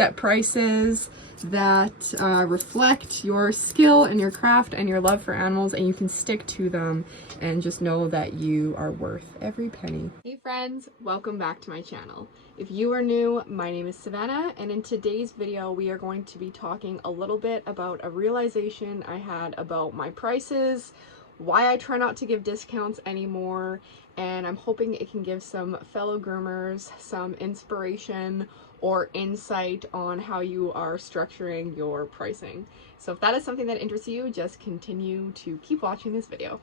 set prices that reflect your skill and your craft and your love for animals, and you can stick to them and just know that you are worth every penny. Hey friends, welcome back to my channel. If you are new, my name is Savannah, and in today's video we are going to be talking a little bit about a realization I had about my prices, why I try not to give discounts anymore, and I'm hoping it can give some fellow groomers some inspiration or insight on how you are structuring your pricing. So if that is something that interests you, just continue to keep watching this video.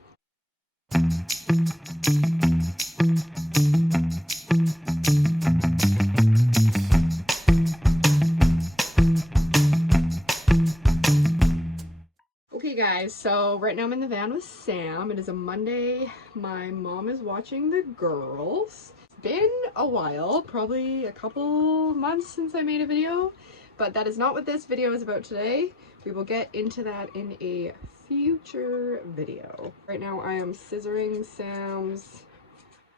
Okay guys, so right now I'm in the van with Sam. It is a Monday. My mom is watching the girls. It's been a while, probably a couple months since I made a video, but that is not what this video is about today. We will get into that in a future video. Right now I am scissoring Sam's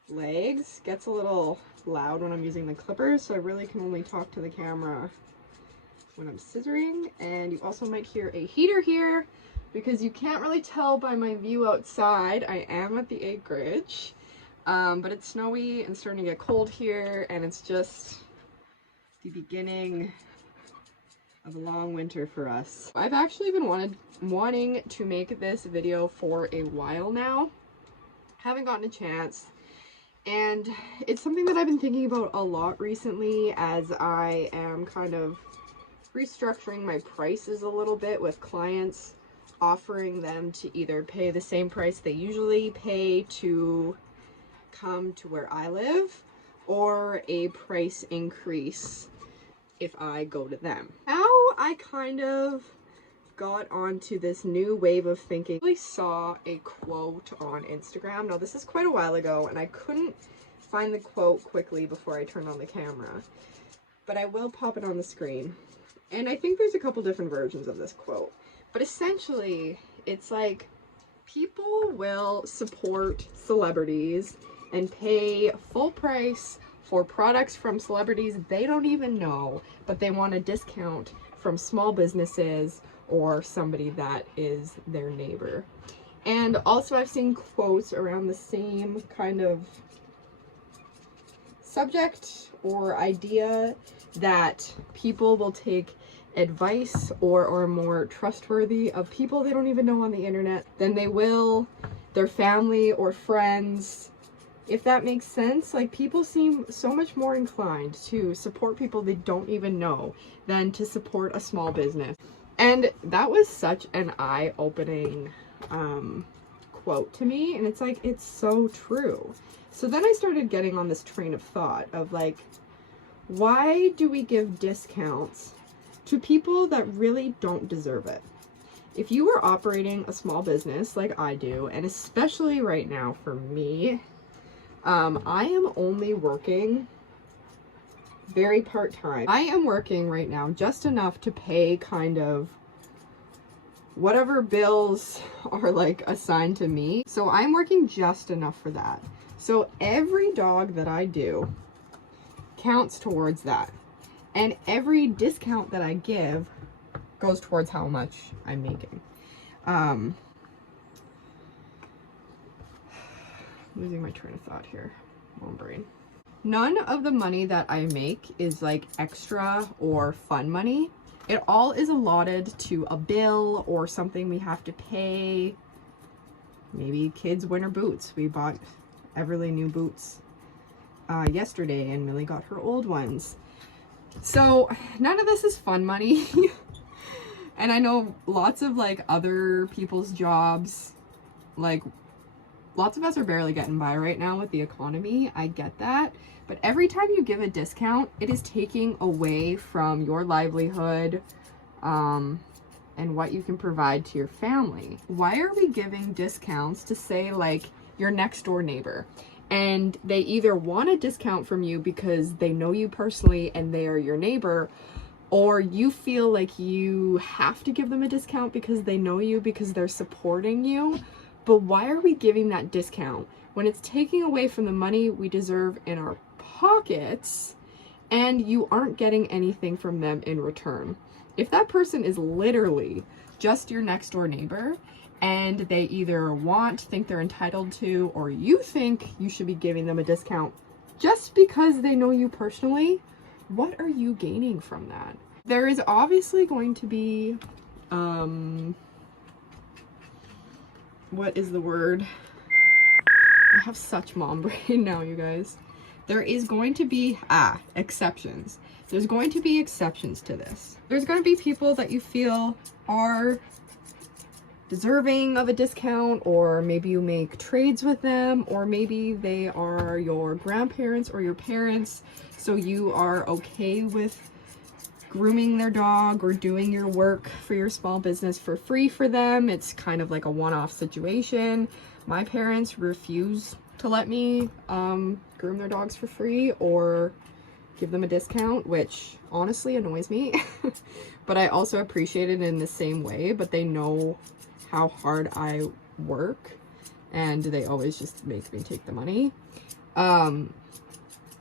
legs. Gets a little loud when I'm using the clippers, so I really can only talk to the camera when I'm scissoring. And you also might hear a heater here because you can't really tell by my view outside. I am at the acreage, but it's snowy and starting to get cold here, and it's just the beginning of a long winter for us. I've actually been wanting to make this video for a while now. Haven't gotten a chance, and it's something that I've been thinking about a lot recently as I am kind of restructuring my prices a little bit with clients, offering them to either pay the same price they usually pay to come to where I live, or a price increase if I go to them. How I kind of got onto this new wave of thinking, I saw a quote on Instagram. Now this is quite a while ago and I couldn't find the quote quickly before I turned on the camera, but I will pop it on the screen. And I think there's a couple different versions of this quote, but essentially it's like, people will support celebrities and pay full price for products from celebrities they don't even know, but they want a discount from small businesses or somebody that is their neighbor. And also I've seen quotes around the same kind of subject or idea, that people will take advice or are more trustworthy of people they don't even know on the internet than they will their family or friends. If that makes sense, like, people seem so much more inclined to support people they don't even know than to support a small business. And that was such an eye-opening quote to me, and it's like, it's so true. So then I started getting on this train of thought of like, why do we give discounts to people that really don't deserve it? If you are operating a small business like I do, and especially right now for me, I am only working very part-time. I am working right now just enough to pay kind of whatever bills are like assigned to me. So I'm working just enough for that. So every dog that I do counts towards that. And every discount that I give goes towards how much I'm making. Losing my train of thought here. Long brain. None of the money that I make is like extra or fun money. It all is allotted to a bill or something we have to pay. Maybe kids' winter boots. We bought Everly new boots yesterday, and Millie got her old ones. So none of this is fun money. And I know lots of like other people's jobs, like lots of us are barely getting by right now with the economy. I get that. But every time you give a discount, it is taking away from your livelihood and what you can provide to your family. Why are we giving discounts to, say, like your next door neighbor? And they either want a discount from you because they know you personally and they are your neighbor, or you feel like you have to give them a discount because they know you, because they're supporting you. But why are we giving that discount when it's taking away from the money we deserve in our pockets and you aren't getting anything from them in return. If that person is literally just your next door neighbor and they either think they're entitled to, or you think you should be giving them a discount just because they know you personally, what are you gaining from that? There is obviously going to be, what is the word? I have such mom brain now, you guys. There is going to be, exceptions. There's going to be exceptions to this. There's going to be people that you feel are deserving of a discount, or maybe you make trades with them, or maybe they are your grandparents or your parents, so you are okay with grooming their dog or doing your work for your small business for free for them. It's kind of like a one-off situation. My parents refuse to let me groom their dogs for free or give them a discount, which honestly annoys me. But I also appreciate it in the same way, but they know how hard I work and they always just make me take the money.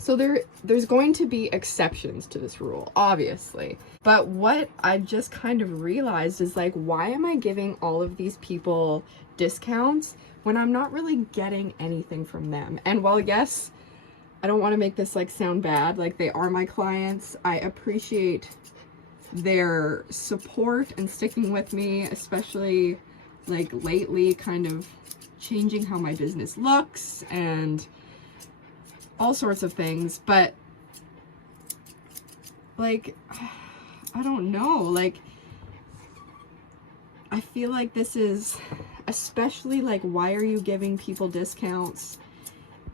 So there's going to be exceptions to this rule, obviously. But what I've just kind of realized is, like, why am I giving all of these people discounts when I'm not really getting anything from them? And while, yes, I don't want to make this like sound bad, like, they are my clients, I appreciate their support and sticking with me, especially like lately, kind of changing how my business looks and all sorts of things. But like, I don't know, like, I feel like this is especially like, why are you giving people discounts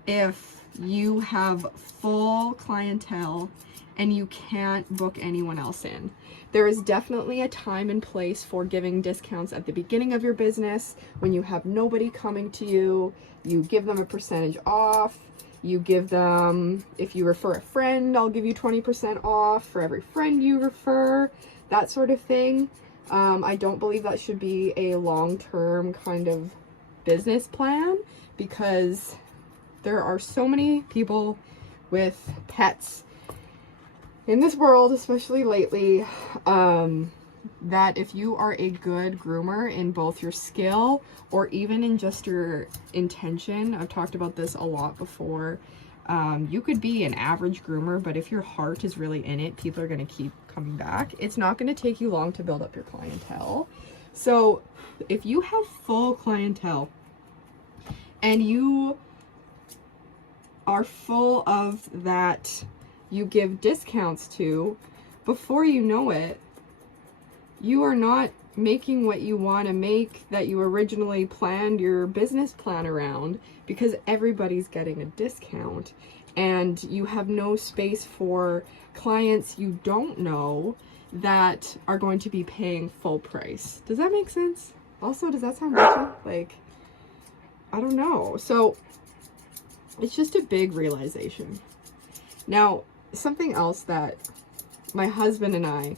if you have full clientele and you can't book anyone else in? There is definitely a time and place for giving discounts at the beginning of your business when you have nobody coming to you. You give them a percentage off. You give them, if you refer a friend, I'll give you 20% off for every friend you refer, that sort of thing. I don't believe that should be a long-term kind of business plan, because there are so many people with pets in this world, especially lately, that if you are a good groomer in both your skill or even in just your intention, I've talked about this a lot before, you could be an average groomer, but if your heart is really in it, people are going to keep coming back. It's not going to take you long to build up your clientele. So if you have full clientele and you are full of that you give discounts to, before you know it, you are not making what you want to make that you originally planned your business plan around, because everybody's getting a discount and you have no space for clients you don't know that are going to be paying full price. Does that make sense? Also, does that sound bitchy? Like, I don't know. So it's just a big realization. Now, something else that my husband and I,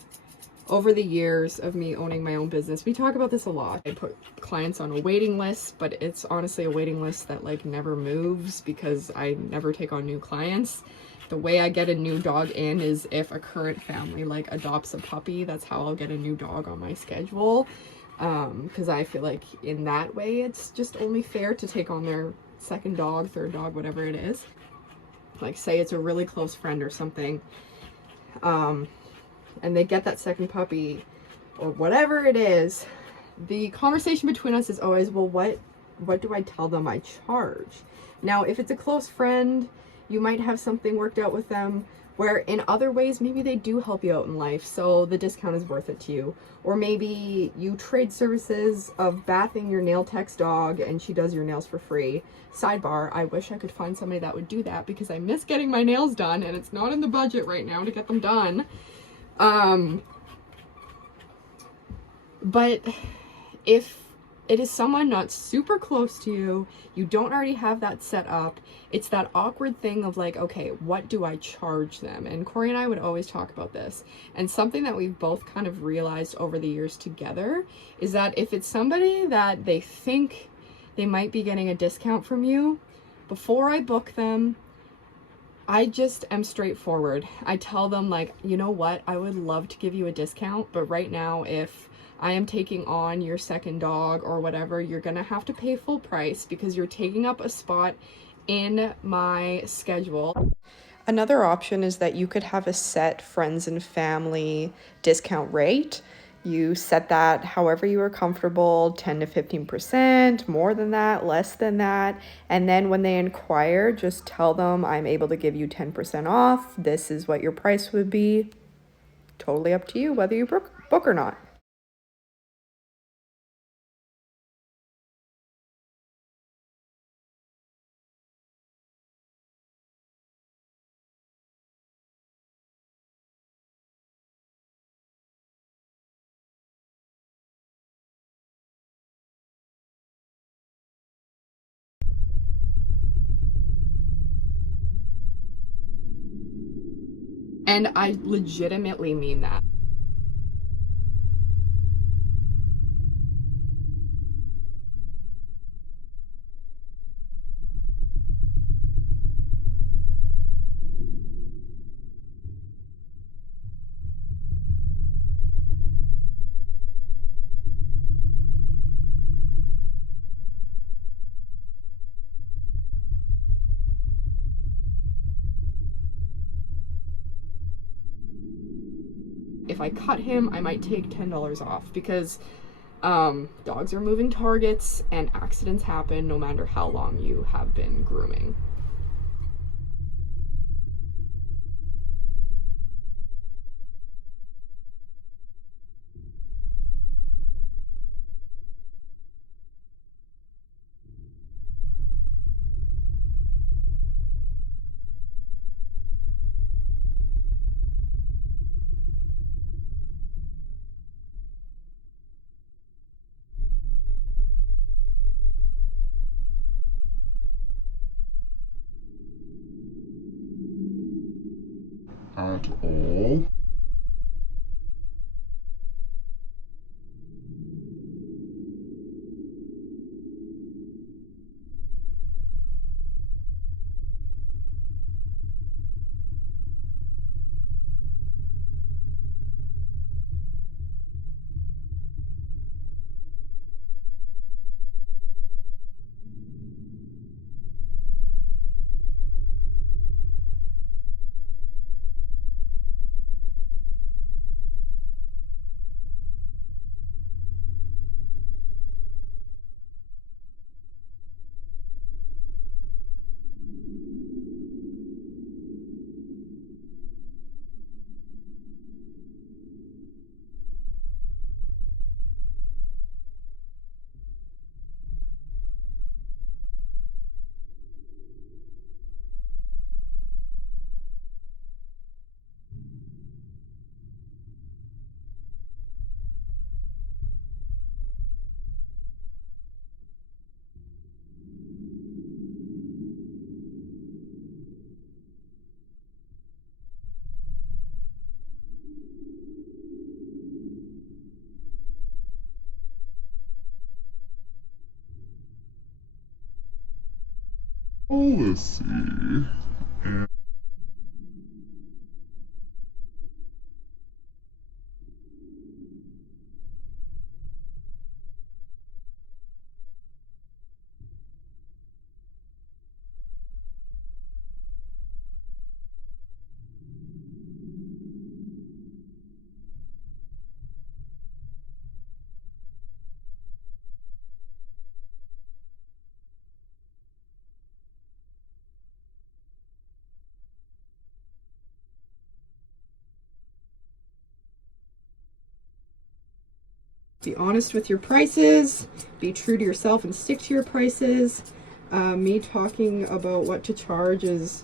over the years of me owning my own business, we talk about this a lot. I put clients on a waiting list, but it's honestly a waiting list that like never moves because I never take on new clients. The way I get a new dog in is if a current family like adopts a puppy. That's how I'll get a new dog on my schedule. Because I feel like in that way, it's just only fair to take on their second dog, third dog, whatever it is. Like, say it's a really close friend or something, and they get that second puppy or whatever it is, the conversation between us is always, well, what do I tell them I charge? Now, if it's a close friend, you might have something worked out with them where in other ways, maybe they do help you out in life, so the discount is worth it to you. Or maybe you trade services of bathing your nail tech's dog and she does your nails for free. Sidebar, I wish I could find somebody that would do that because I miss getting my nails done and it's not in the budget right now to get them done. But if it is someone not super close to you, you don't already have that set up, it's that awkward thing of like, okay, what do I charge them? And Corey and I would always talk about this. And something that we've both kind of realized over the years together is that if it's somebody that they think they might be getting a discount from you, before I book them, I just am straightforward. I tell them, like, you know what, I would love to give you a discount, but right now, if I am taking on your second dog or whatever, you're gonna have to pay full price because you're taking up a spot in my schedule. Another option is that you could have a set friends and family discount rate. You set that however you are comfortable, 10 to 15%, more than that, less than that. And then when they inquire, just tell them I'm able to give you 10% off. This is what your price would be. Totally up to you whether you book or not. And I legitimately mean that. If I cut him, I might take $10 off because dogs are moving targets and accidents happen no matter how long you have been grooming. At all. Policy. Be honest with your prices, be true to yourself and stick to your prices. Me talking about what to charge is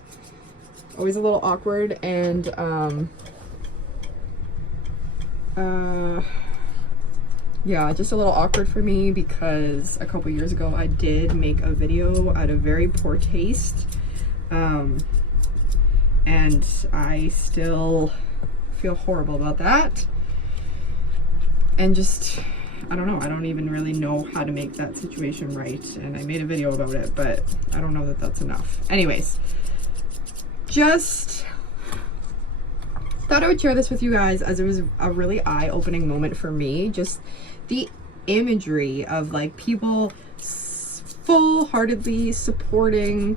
always a little awkward, and yeah, just a little awkward for me because a couple years ago I did make a video out of very poor taste, and I still feel horrible about that. And just, I don't know, I don't even really know how to make that situation right, and I made a video about it, but I don't know that that's enough. Anyways, just thought I would share this with you guys, as it was a really eye-opening moment for me. Just the imagery of like people full-heartedly supporting,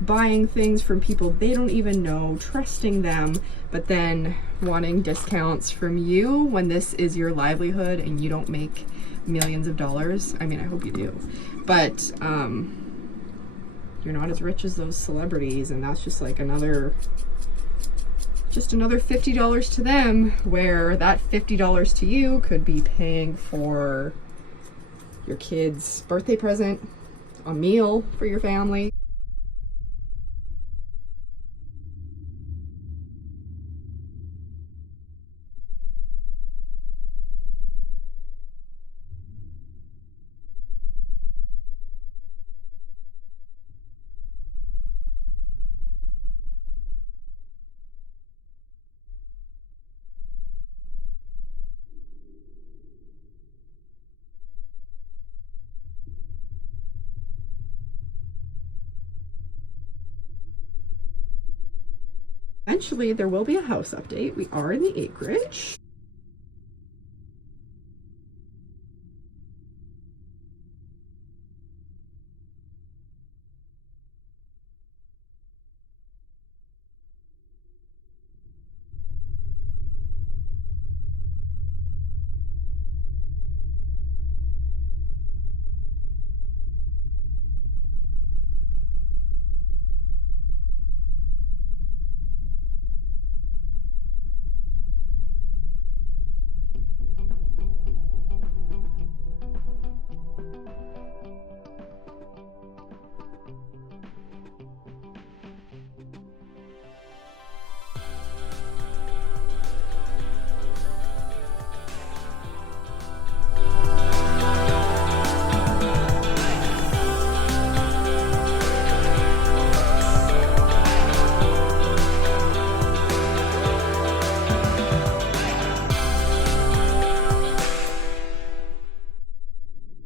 buying things from people they don't even know, trusting them, but then wanting discounts from you when this is your livelihood and you don't make millions of dollars. I mean, I hope you do, but you're not as rich as those celebrities, and that's just like another $50 to them, where that $50 to you could be paying for your kid's birthday present, a meal for your family. Eventually, there will be a house update. We are in the acreage.